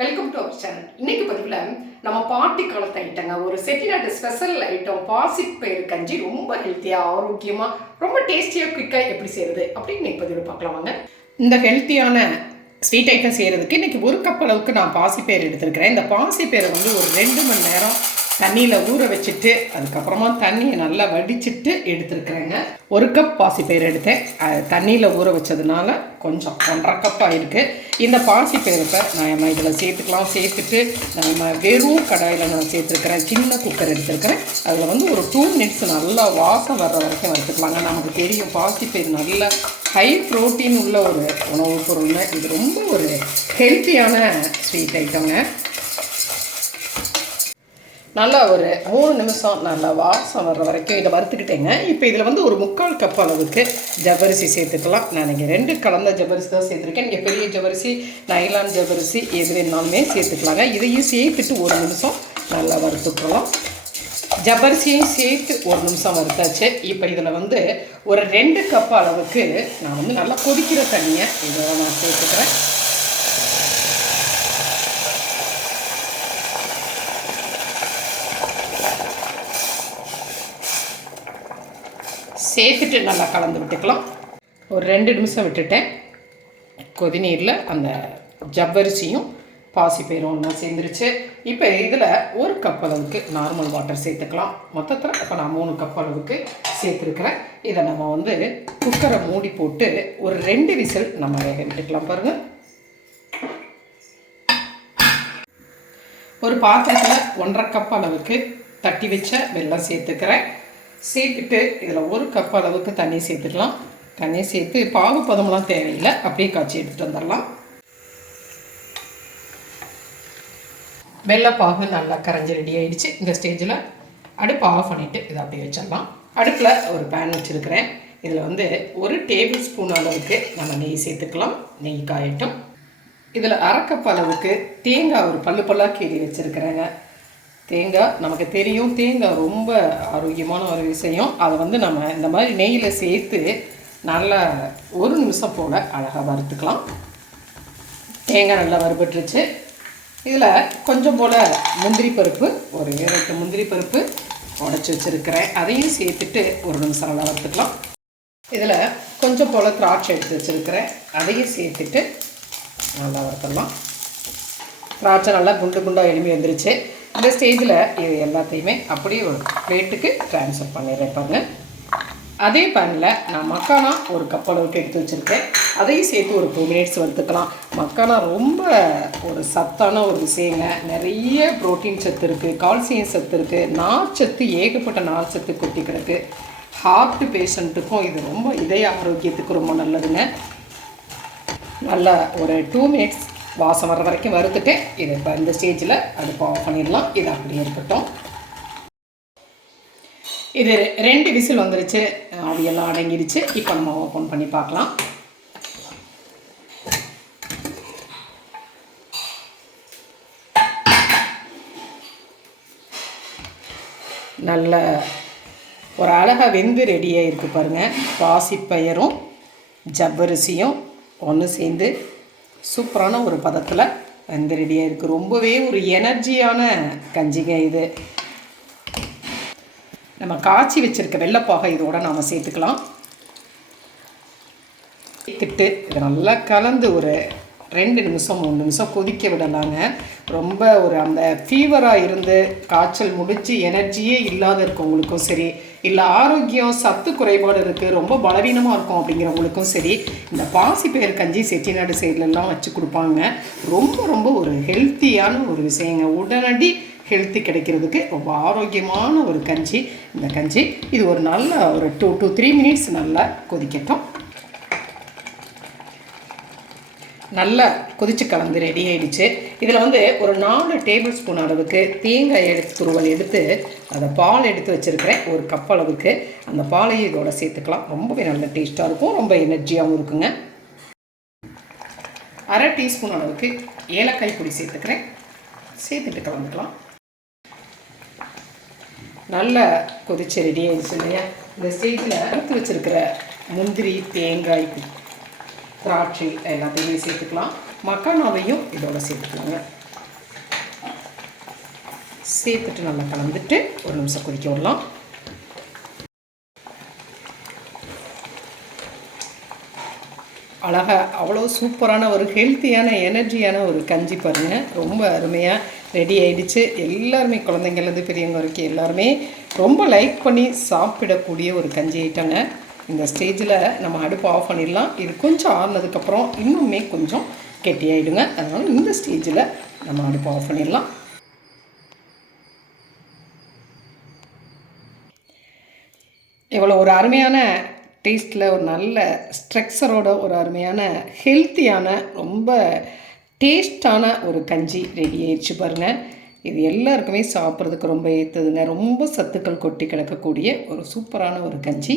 Welcome to our channel இன்னைக்கு பதிவில் நம்ம பாட்டி காலத்து ஐட்டங்க ஒரு செட்டிநாட்டு ஸ்பெஷல் ஐட்டம் பாசிப்பயிறு கஞ்சி ரொம்ப ஹெல்த்தியாக ஆரோக்கியமாக ரொம்ப டேஸ்டியாக குயிக்காக எப்படி செய்கிறது அப்படின்னு இன்னைக்கு பதிவில் பார்க்கலாம் வாங்க. இந்த ஹெல்த்தியான ஸ்வீட் ஐட்டம் செய்கிறதுக்கு இன்னைக்கு ஒரு கப் அளவுக்கு நான் பாசிப்பயிறு எடுத்திருக்கிறேன். இந்த பாசிப்பயிரை வந்து ஒரு ரெண்டு மணி நேரம் தண்ணியில் ஊற வச்சுட்டு அதுக்கப்புறமா தண்ணியை நல்லா வடிச்சிட்டு எடுத்துருக்குறேங்க. ஒரு கப் பாசிப்பயிறு எடுத்தேன். அது தண்ணியில் ஊற வச்சதுனால கொஞ்சம் ஒன்றரை கப் ஆகிருக்கு இந்த பாசிப்பயிறுப்பை நம்ம இதில் சேர்த்துக்கலாம். சேர்த்துட்டு நம்ம வெறும் கடாயில் நான் சேர்த்துருக்குறேன். சின்ன குக்கர் எடுத்துருக்கிறேன். அதில் வந்து ஒரு டூ மினிட்ஸ் நல்லா வாசம் வர்ற வரைக்கும் வறுத்துக்கலாங்க. நமக்கு தெரியும் பாசிப்பயிறு நல்ல ஹை ப்ரோட்டீன் உள்ள ஒரு உணவுப் பொருள்னு இது ரொம்ப ஒரு ஹெல்த்தியான ஸ்வீட் ஐட்டங்க நல்லா ஒரு மூணு நிமிஷம் நல்லா வாசம் வர்ற வரைக்கும் இதை வறுத்துக்கிட்டேங்க. இப்போ இதில் வந்து ஒரு முக்கால் கப் அளவுக்கு ஜவ்வரிசி சேர்த்துக்கலாம். நான் இங்கே ரெண்டு கலந்த ஜவ்வரிசி தான் சேர்த்துருக்கேன். இங்கே பெரிய ஜவ்வரிசி நைலான் ஜவ்வரிசி எது வேணாலுமே சேர்த்துக்கலாங்க. இதையும் சேர்த்துட்டு ஒரு நிமிஷம் நல்லா வறுத்துக்கலாம். ஜவ்வரிசியும் சேர்த்து ஒரு நிமிஷம் வறுத்தாச்சு. இப்போ இதில் வந்து ஒரு ரெண்டு கப் அளவுக்கு நான் வந்து நல்லா கொதிக்கிற தண்ணியை இதை நான் சேர்த்துக்கிறேன். சேர்த்துட்டு நல்லா கலந்து விட்டுக்கலாம். ஒரு ரெண்டு நிமிஷம் விட்டுட்டேன். கொதிநீரில் அந்த ஜவ்வரிசியும் பாசிப்பயிரும் ஒன்றா சேர்ந்துருச்சு. இப்போ இதில் ஒரு கப் அளவுக்கு நார்மல் வாட்டர் சேர்த்துக்கலாம். மொத்தத்தில் இப்போ நான் மூணு கப் அளவுக்கு சேர்த்துருக்குறேன். இதை நம்ம வந்து குக்கரை மூடி போட்டு ஒரு ரெண்டு விசில் நம்ம வேக விட்டுக்கலாம் பாருங்கள் ஒரு பாத்திரத்தில் ஒன்றரை கப் அளவுக்கு தட்டி வச்ச வெல்லம் சேர்த்துக்கிறேன். சேர்த்துட்டு இதில் ஒரு கப் அளவுக்கு தண்ணி சேர்த்துக்கலாம் தண்ணி சேர்த்து பாகு பதமெல்லாம் தேவையில்லை. அப்படியே காய்ச்சி எடுத்துகிட்டு வந்துடலாம். வெள்ளைப்பாகு நல்லா கரைஞ்சி ரெடி ஆகிடுச்சு இந்த ஸ்டேஜில் அடுப்பு ஆஃப் பண்ணிவிட்டு இதை அப்படியே வச்சிடலாம். அடுப்பில் ஒரு பேன் வச்சுருக்கிறேன். இதில் வந்து ஒரு டேபிள் ஸ்பூன் அளவுக்கு நம்ம நெய் சேர்த்துக்கலாம். நெய் காயட்டும். இதில் அரைக்கப் அளவுக்கு தேங்காய் ஒரு பல்லு பல்லாக கீறி வச்சுருக்கிறேங்க. தேங்காய் நமக்கு தெரியும் தேங்காய் ரொம்ப ஆரோக்கியமான ஒரு விஷயம். அதை வந்து நம்ம இந்த மாதிரி நெய்யில் சேர்த்து நல்லா ஒரு நிமிஷம் போல் அழகாக வறுத்துக்கலாம். தேங்காய் நல்லா வறுபட்டுருச்சு. இதில் கொஞ்சம் போல் முந்திரி பருப்பு ஒரு ஏழு முந்திரி பருப்பு உடச்சி வச்சுருக்கிறேன். அதையும் சேர்த்துட்டு ஒரு நிமிஷம் நல்லா வறுத்துக்கலாம். இதில் கொஞ்சம் போல் திராட்சை எடுத்து வச்சுருக்கிறேன். அதையும் சேர்த்துட்டு நல்லா வறுத்துடலாம். திராட்சை நல்லா குண்டு குண்டாக எலும்பி வந்துருச்சு. இந்த ஸ்டேஜில் இது எல்லாத்தையுமே அப்படியே ஒரு பிளேட்டுக்கு ட்ரான்ஸ்ஃபர் பண்ணிடுறேன் பாருங்க. அதே பேனில் நான் மக்கானா ஒரு கப் அளவுக்கு எடுத்து வச்சுருக்கேன். அதையும் சேர்த்து ஒரு டூ மினிட்ஸ் வறுத்துக்கலாம். மக்கானா ரொம்ப ஒரு சத்தான ஒரு விஷயங்க. நிறைய ப்ரோட்டீன் சத்து இருக்குது கால்சியம் சத்து இருக்குது நார்ச்சத்து ஏகப்பட்ட நார்ச்சத்து கொட்டி கிடக்கு. ஹார்ட் பேஷண்ட்டுக்கும் இது ரொம்ப இதய ஆரோக்கியத்துக்கு ரொம்ப நல்லதுங்க. நல்லா ஒரு டூ மினிட்ஸ் வாசம் வர வரைக்கும் வறுத்துட்டு இது இப்போ இந்த ஸ்டேஜில் அடுப்பு ஆஃப் பண்ணிடலாம். இது அப்படியே இருக்கட்டும். இது ரெண்டு விசில் வந்துருச்சு. அவையெல்லாம் அடங்கிடுச்சு இப்போ நம்ம ஓப்பன் பண்ணி பார்க்கலாம். நல்ல ஒரு அழகாக வெந்து ரெடியாக இருக்குது பாருங்கள் பாசிப்பயரும் ஜவ்வரிசியும் ஒன்று சேர்ந்து சூப்பரான ஒரு பதத்தில் வந்து ரெடியாக இருக்குது ரொம்பவே ஒரு எனர்ஜியான கஞ்சிங்க இது. நம்ம காய்ச்சி வச்சுருக்க வெள்ளைப்பாகை இதோட நாம் சேர்த்துக்கலாம். திட்டு இதை நல்லா கலந்து ஒரு ரெண்டு நிமிஷம் மூணு நிமிஷம் கொதிக்க விடலாங்க. ரொம்ப ஒரு அந்த ஃபீவராக இருந்து காய்ச்சல் முடித்து எனர்ஜியே இல்லாத இருக்கவங்களுக்கும் சரி இல்லை ஆரோக்கியம் சத்து குறைபாடு இருக்குது ரொம்ப பலவீனமாக இருக்கும் அப்படிங்கிறவங்களுக்கும் சரி இந்த பாசிப்பயிர் கஞ்சி செட்டிநாடு சைட்லலாம் வச்சு கொடுப்பாங்க. ரொம்ப ரொம்ப ஒரு ஹெல்த்தியான ஒரு விஷயங்க. உடனடி ஹெல்த்தி கிடைக்கிறதுக்கு ரொம்ப ஆரோக்கியமான ஒரு கஞ்சி. இந்த கஞ்சி இது ஒரு நல்ல ஒரு டூ டு த்ரீ மினிட்ஸ் நல்லா கொதிக்கட்டும். நல்லா கொதிச்சு கலந்து ரெடி ஆயிடுச்சு. இதில் வந்து ஒரு நாலு டேபிள் ஸ்பூன் அளவுக்கு தேங்காய் எடுத்து துருவல் எடுத்து அதை பால் எடுத்து வச்சுருக்கிறேன். ஒரு கப் அளவுக்கு. அந்த பாலையும் இதோட சேர்த்துக்கலாம். ரொம்பவே நல்ல டேஸ்ட்டாக இருக்கும். ரொம்ப எனர்ஜியாகவும் இருக்குங்க. அரை டீஸ்பூன் அளவுக்கு ஏலக்காய் பொடி சேர்த்துக்கிறேன். சேர்த்துட்டு கலந்துக்கலாம். நல்லா கொதிச்சு ரெடி ஆயிடுச்சு இல்லையா? இந்த ஸ்டேஜில் அறுத்து வச்சுருக்கிற முந்திரி தேங்காய் திராட்சை எல்லாத்தையுமே சேர்த்துக்கலாம். மக்கானாவையும் இதோட சேர்த்துக்கலாங்க சேர்த்துட்டு நல்லா கலந்துட்டு ஒரு நிமிஷம் கொதிக்க விடலாம். அழகாக அவ்வளோ சூப்பரான ஒரு ஹெல்த்தியான எனர்ஜியான ஒரு கஞ்சி பாருங்கள் ரொம்ப அருமையாக ரெடி ஆகிடுச்சு எல்லாருமே குழந்தைங்கள்லேருந்து பெரியவங்க வரைக்கும் எல்லாருமே ரொம்ப லைக் பண்ணி சாப்பிடக்கூடிய ஒரு கஞ்சி ஐட்டங்க. இந்த ஸ்டேஜில் நம்ம அடுப்பு ஆஃப் பண்ணிடலாம். இது கொஞ்சம் ஆறுனதுக்கப்புறம் இன்னுமே கொஞ்சம் கெட்டியாயிடுங்க. அதனால் இந்த ஸ்டேஜில் நம்ம அடுப்பு ஆஃப் பண்ணிடலாம். இவ்வளோ ஒரு அருமையான டேஸ்ட்டில் ஒரு நல்ல ஸ்ட்ரக்சரோட ஒரு அருமையான ஹெல்த்தியான ரொம்ப டேஸ்டான ஒரு கஞ்சி ரெடி ஆயிடுச்சு பாருங்கள் இது எல்லாருக்குமே சாப்பிட்றதுக்கு ரொம்ப ஏற்றுதுங்க ரொம்ப சத்துக்கள் கொட்டி கிடக்கக்கூடிய ஒரு சூப்பரான ஒரு கஞ்சி.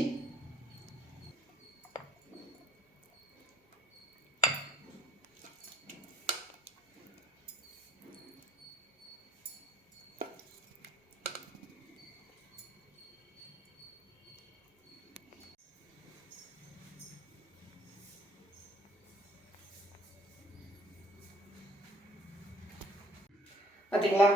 பார்த்தீங்களா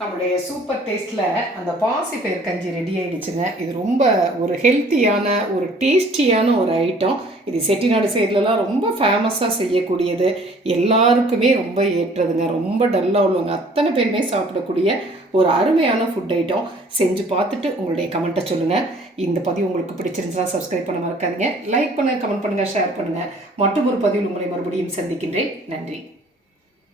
நம்மளுடைய சூப்பர் டேஸ்ட்டில் அந்த பாசிப்பயிர் கஞ்சி ரெடி ஆகிடுச்சுங்க இது ரொம்ப ஒரு ஹெல்த்தியான ஒரு டேஸ்டியான ஒரு ஐட்டம் இது செட்டிநாடு சைட்லலாம் ரொம்ப ஃபேமஸாக செய்யக்கூடியது. எல்லாருக்குமே ரொம்ப ஏற்றதுங்க. ரொம்ப டல்லாக உள்ளவங்க. அத்தனை பேருமே சாப்பிடக்கூடிய ஒரு அருமையான ஃபுட் ஐட்டம் செஞ்சு பார்த்துட்டு உங்களுடைய கமெண்ட்டை சொல்லுங்கள் இந்த பதிவு உங்களுக்கு பிடிச்சிருந்துச்சுன்னா சப்ஸ்கிரைப் பண்ண மறக்காதீங்க. லைக் பண்ணுங்கள் கமெண்ட் பண்ணுங்கள் ஷேர் பண்ணுங்கள் மற்றும் ஒரு பதிவில் உங்களை மறுபடியும் சந்திக்கின்றேன். நன்றி.